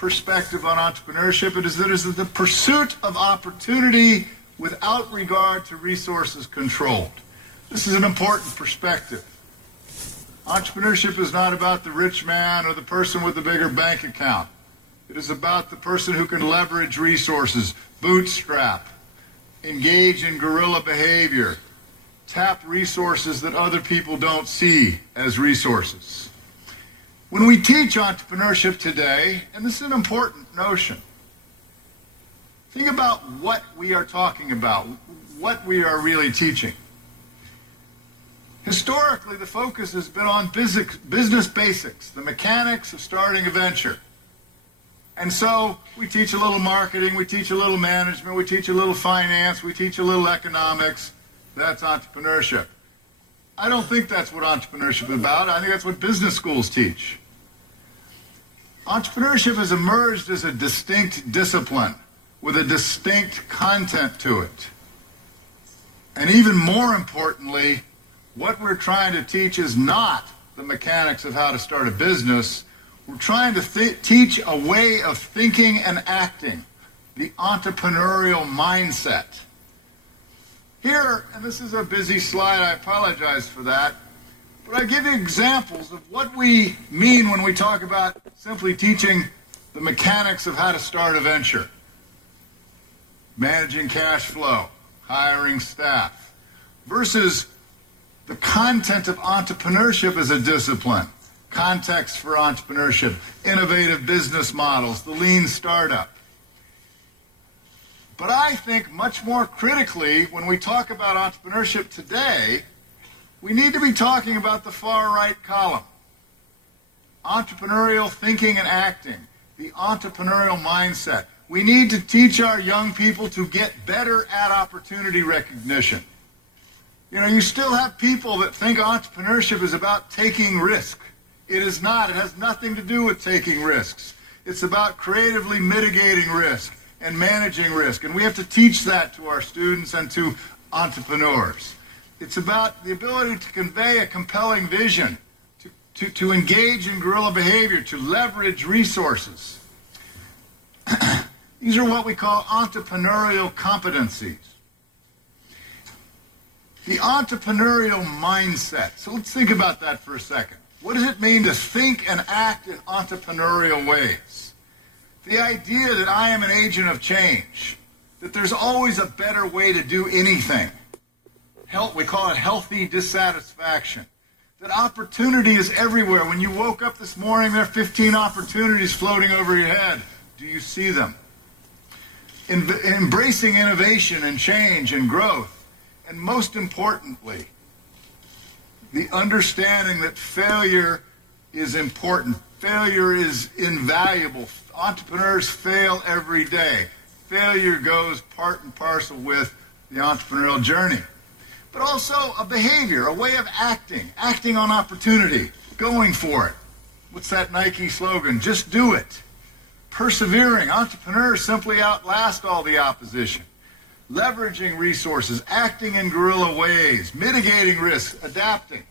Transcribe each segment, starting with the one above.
perspective on entrepreneurship. It is the pursuit of opportunity without regard to resources controlled. This is an important perspective. Entrepreneurship is not about the rich man or the person with the bigger bank account. It is about the person who can leverage resources, bootstrap, engage in guerrilla behavior, tap resources that other people don't see as resources. When we teach entrepreneurship today, and this is an important notion, think about what we are talking about, what we are really teaching. Historically, the focus has been on business basics, the mechanics of starting a venture. And so we teach a little marketing, we teach a little management, we teach a little finance, we teach a little economics. That's entrepreneurship. I don't think that's what entrepreneurship is about. I think that's what business schools teach. Entrepreneurship has emerged as a distinct discipline with a distinct content to it. And even more importantly, what we're trying to teach is not the mechanics of how to start a business. We're trying to teach a way of thinking and acting, the entrepreneurial mindset. Here, and this is a busy slide, I apologize for that, but I give you examples of what we mean when we talk about simply teaching the mechanics of how to start a venture. Managing cash flow, hiring staff, versus the content of entrepreneurship as a discipline, context for entrepreneurship, innovative business models, the lean startup. But I think much more critically, when we talk about entrepreneurship today, we need to be talking about the far right column. Entrepreneurial thinking and acting, the entrepreneurial mindset. We need to teach our young people to get better at opportunity recognition. You know, you still have people that think entrepreneurship is about taking risk. It is not. It has nothing to do with taking risks. It's about creatively mitigating risk and managing risk. And we have to teach that to our students and to entrepreneurs. It's about the ability to convey a compelling vision, to engage in guerrilla behavior, to leverage resources. These are what we call entrepreneurial competencies. The entrepreneurial mindset. So let's think about that for a second. What does it mean to think and act in entrepreneurial ways? The idea that I am an agent of change, that there's always a better way to do anything. We call it healthy dissatisfaction. That opportunity is everywhere. When you woke up this morning, there are 15 opportunities floating over your head. Do you see them? Embracing innovation and change and growth. And most importantly, the understanding that failure is important. Failure is invaluable. Entrepreneurs fail every day. Failure goes part and parcel with the entrepreneurial journey. But also a behavior, a way of acting on opportunity, going for it. What's that Nike slogan? Just do it. Persevering. Entrepreneurs simply outlast all the opposition. Leveraging resources, acting in guerrilla ways, mitigating risks, adapting.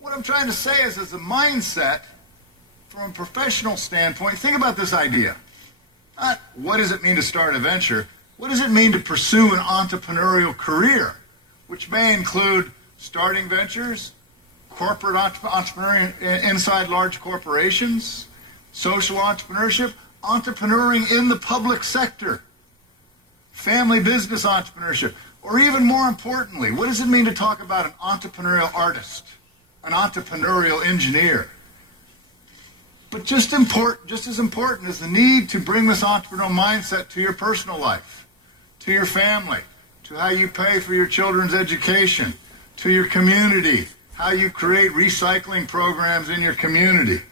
What I'm trying to say is, as a mindset, from a professional standpoint, think about this idea. Not what does it mean to start a venture, what does it mean to pursue an entrepreneurial career, which may include starting ventures, corporate entrepreneuring inside large corporations, social entrepreneurship, entrepreneuring in the public sector, family business entrepreneurship, or even more importantly, what does it mean to talk about an entrepreneurial artist, an entrepreneurial engineer? But just as important is the need to bring this entrepreneurial mindset to your personal life, to your family, to how you pay for your children's education, to your community, how you create recycling programs in your community.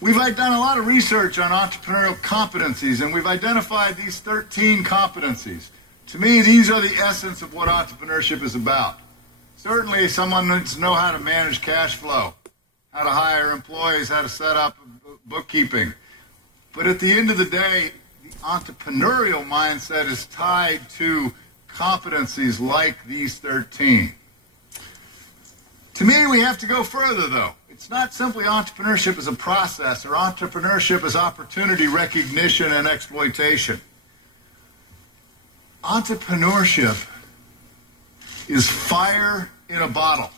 We've done a lot of research on entrepreneurial competencies, and we've identified these 13 competencies. To me, these are the essence of what entrepreneurship is about. Certainly, someone needs to know how to manage cash flow, how to hire employees, how to set up bookkeeping. But at the end of the day, the entrepreneurial mindset is tied to competencies like these 13. To me, we have to go further, though. it's not simply entrepreneurship as a process or entrepreneurship as opportunity recognition and exploitation. Entrepreneurship is fire in a bottle.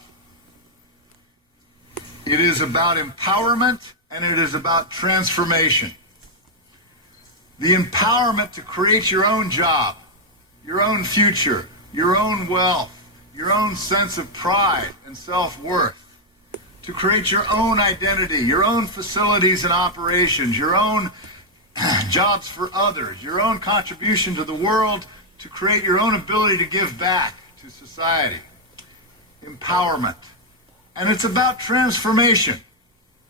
It is about empowerment and it is about transformation. The empowerment to create your own job, your own future, your own wealth, your own sense of pride and self-worth, to create your own identity, your own facilities and operations, your own jobs for others, your own contribution to the world, to create your own ability to give back to society. Empowerment. And it's about transformation,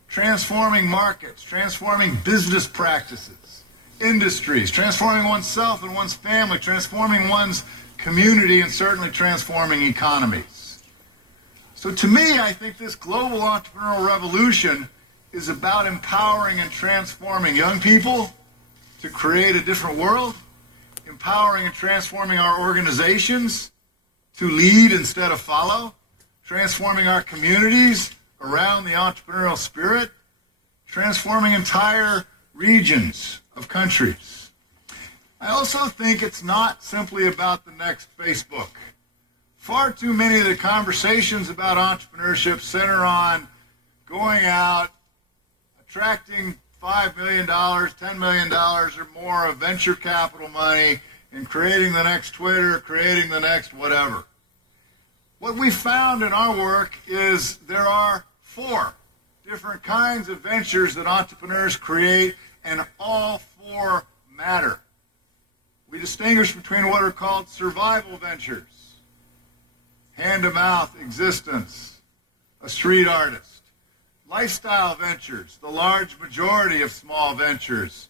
transforming markets, transforming business practices, industries, transforming oneself and one's family, transforming one's community, and certainly transforming economies. So to me, I think this global entrepreneurial revolution is about empowering and transforming young people to create a different world, empowering and transforming our organizations to lead instead of follow, transforming our communities around the entrepreneurial spirit, transforming entire regions of countries. I also think it's not simply about the next Facebook. Far too many of the conversations about entrepreneurship center on going out, attracting $5 million, $10 million or more of venture capital money, and creating the next Twitter, creating the next whatever. What we found in our work is there are 4 different kinds of ventures that entrepreneurs create, and all 4 matter. We distinguish between what are called survival ventures, hand-to-mouth existence, a street artist, lifestyle ventures, the large majority of small ventures,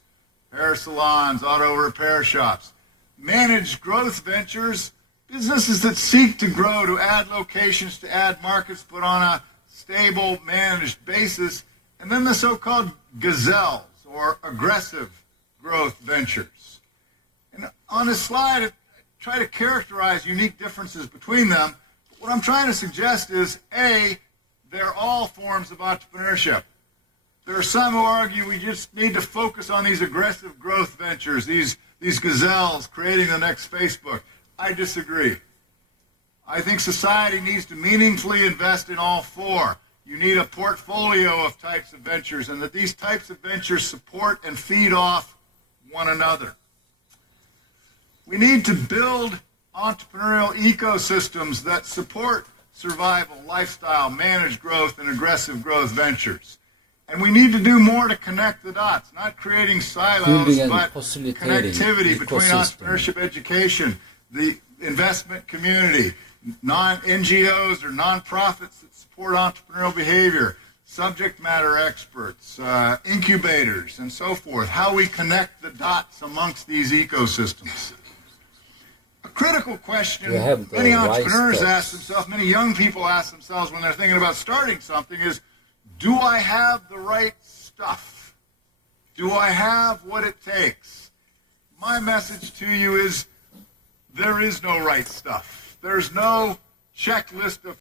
hair salons, auto repair shops, managed growth ventures, businesses that seek to grow, to add locations, to add markets, but on a stable, managed basis, and then the so-called gazelles, or aggressive growth ventures. And on this slide, I try to characterize unique differences between them. But what I'm trying to suggest is, A, they're all forms of entrepreneurship. There are some who argue we just need to focus on these aggressive growth ventures, these gazelles creating the next Facebook. I disagree. I think society needs to meaningfully invest in all 4. You need a portfolio of types of ventures, and that these types of ventures support and feed off one another. We need to build entrepreneurial ecosystems that support survival, lifestyle, managed growth, and aggressive growth ventures. And we need to do more to connect the dots, not creating silos, but connectivity between entrepreneurship education, the investment community, NGOs or nonprofits that support entrepreneurial behavior, subject matter experts, incubators, and so forth, how we connect the dots amongst these ecosystems. A critical question many entrepreneurs ask themselves, many young people ask themselves when they're thinking about starting something is, do I have the right stuff? Do I have what it takes? My message to you is, there is no right stuff. There's no checklist of